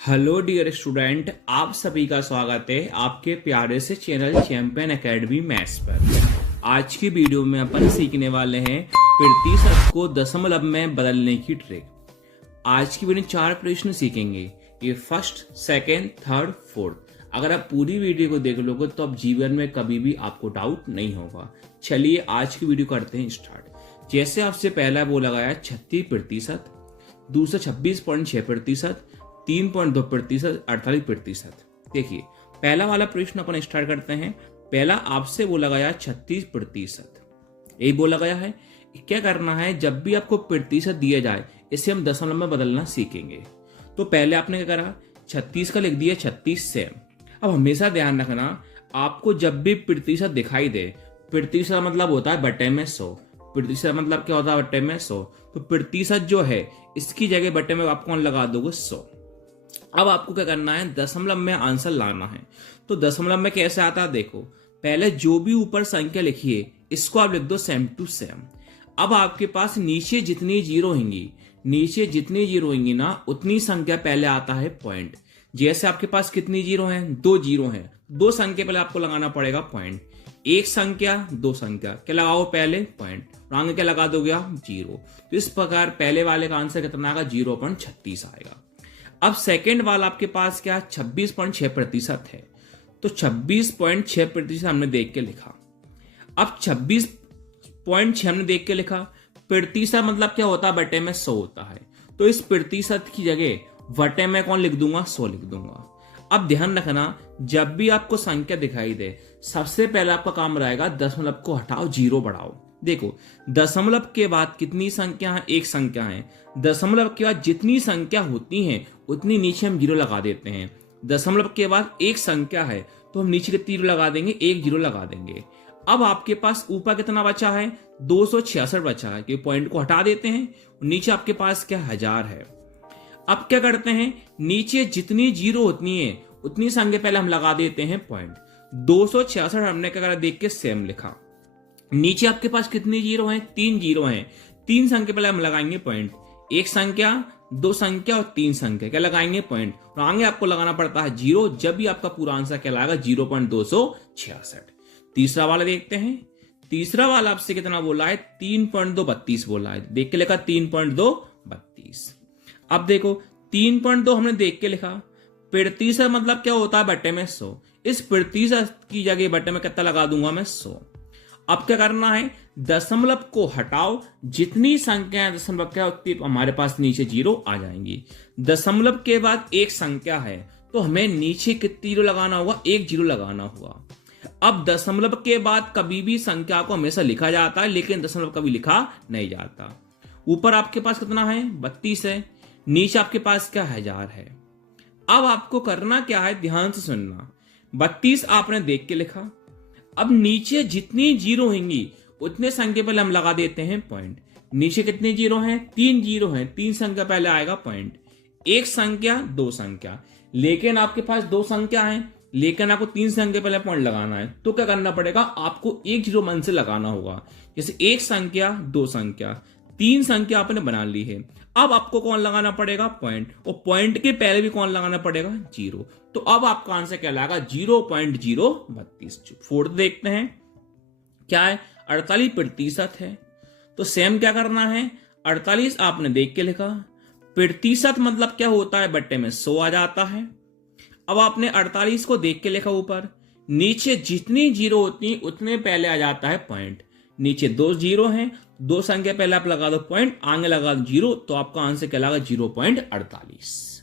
Hello dear student, आप सभी का स्वागत है आपके प्यारे से चैनल चैंपियन एकेडमी मैथ्स पर। आज की वीडियो में अपन सीखने वाले हैं प्रतिशत को दशमलव में बदलने की ट्रिक। आज की वीडियो 4 प्रश्न सीखेंगे, ये फर्स्ट, सेकेंड, थर्ड, फोर्थ। अगर आप पूरी वीडियो को देख लोगे तो अब जीवन में कभी भी आपको डाउट नहीं होगा। चलिए आज की वीडियो करते हैं स्टार्ट। जैसे आपसे पहला वो लगाया 36%, दूसरा 26.6%, 3.2%, 48%। देखिए पहला वाला प्रश्न अपन स्टार्ट करते हैं। पहला आपसे वो लगाया 36%, यही वो लगाया है। क्या करना है, जब भी आपको प्रतिशत दिया जाए इसे हम दशमलव में बदलना सीखेंगे। तो पहले आपने क्या करा, 36 का लिख दिया 36 से। अब हमेशा ध्यान रखना, आपको जब भी प्रतिशत दिखाई दे, प्रतिशत मतलब होता है बटे में 100। प्रतिशत मतलब क्या होता है, बटे में 100। तो प्रतिशत जो है इसकी जगह बटे में आप कौन लगा दोगे, 100। अब आपको क्या करना है, दशमलव में आंसर लाना है। तो दशमलव में कैसे आता है, देखो पहले जो भी ऊपर संख्या लिखिए इसको आप लिख दो सेम टू सेम। अब आपके पास नीचे जितनी जीरो होंगी ना, उतनी संख्या पहले आता है पॉइंट। जैसे आपके पास कितनी जीरो हैं, 2 जीरो हैं, 2 संख्या पहले आपको लगाना पड़ेगा पॉइंट। एक संख्या, 2 संख्या, क्या लगाओ पहले पॉइंट, आगे क्या लगा दोगे आप, जीरो। तो इस प्रकार पहले वाले का आंसर कितना आएगा, 0.36 आएगा। अब सेकेंड वाला आपके पास क्या 26.6% है, तो 26.6% हमने देख के लिखा। अब 26.6 हमने देख के लिखा, प्रतिशत मतलब क्या होता है, बटे में 100 होता है। तो इस प्रतिशत की जगह बटे में कौन लिख दूंगा, 100 लिख दूंगा। अब ध्यान रखना, जब भी आपको संख्या दिखाई दे सबसे पहले आपका काम रहेगा दशमलव को हटाओ, जीरो बढ़ाओ। देखो दशमलव के बाद कितनी संख्या है, एक संख्या है। दशमलव के बाद जितनी संख्या होती है उतनी नीचे हम जीरो लगा देते हैं। दशमलव के बाद एक संख्या है तो हम नीचे कितनी जीरो लगा देंगे, एक जीरो लगा देंगे। अब आपके पास ऊपर कितना बचा है, 266 बचा है, कि पॉइंट को हटा देते हैं। नीचे आपके पास क्या 1000 है। अब क्या करते हैं, नीचे जितनी जीरो होती है उतनी संख्या पहले हम लगा देते हैं पॉइंट। 266 हमने क्या करा, देख के सेम लिखा। नीचे आपके पास कितनी जीरो हैं, 3 जीरो हैं, 3 संख्या पहले हम लगाएंगे पॉइंट। एक संख्या, 2 संख्या और 3 संख्या, क्या लगाएंगे पॉइंट। और आगे आपको लगाना पड़ता है जीरो, जब भी आपका पूरा आंसर क्या लाएगा, 0.266। तीसरा वाला देखते हैं। तीसरा वाला आपसे कितना बोला है, 3.232 बोला है, देख के लिखा 3.232। अब देखो 3.2 हमने देख के लिखा, प्रतिशत मतलब क्या होता है, बटे में 100। इस प्रतिशत की जगह बटे में कितना लगा दूंगा मैं, 100। अब क्या करना है, दशमलव को हटाओ, जितनी संख्या है दशमलव क्या उतनी हमारे पास नीचे जीरो आ जाएंगी। दशमलव के बाद एक संख्या है तो हमें नीचे कितनी जीरो लगाना होगा, एक जीरो लगाना होगा। अब दशमलव के बाद कभी भी संख्या को हमेशा लिखा जाता है, लेकिन दशमलव कभी लिखा नहीं जाता। ऊपर आपके पास कितना है, 32 है, नीचे आपके पास क्या 1000 है। अब आपको करना क्या है, ध्यान से सुनना। 32 आपने देख के लिखा। अब नीचे जितनी जीरो होंगी उतने संख्या पहले हम लगा देते हैं पॉइंट। नीचे कितने जीरो हैं, 3 जीरो हैं, 3 संख्या पहले आएगा पॉइंट। एक संख्या, 2 संख्या, लेकिन आपके पास 2 संख्या है, लेकिन आपको 3 संख्या पहले पॉइंट लगाना है। तो क्या करना पड़ेगा, आपको एक जीरो मन से लगाना होगा। जैसे एक संख्या, 2 संख्या, 3 संख्या आपने बना ली है। अब आपको कौन लगाना पड़ेगा, पॉइंट। और पॉइंट के पहले भी कौन लगाना पड़ेगा, जीरो। तो अब आपका आंसर क्या लाएगा, 0.032। फोर्थ देखते हैं क्या है, 48% है। तो सेम क्या करना है, 48 आपने देख के लिखा, प्रतिशत मतलब क्या होता है, बट्टे में 100 आ जाता है। अब आपने 48 को देख के लिखा ऊपर, नीचे जितनी जीरो होती है उतने पहले आ जाता है पॉइंट। नीचे 2 जीरो हैं, 2 संख्या पहले आप लगा दो पॉइंट, आगे लगा दो जीरो, तो आपका आंसर क्या लगा, 0.48।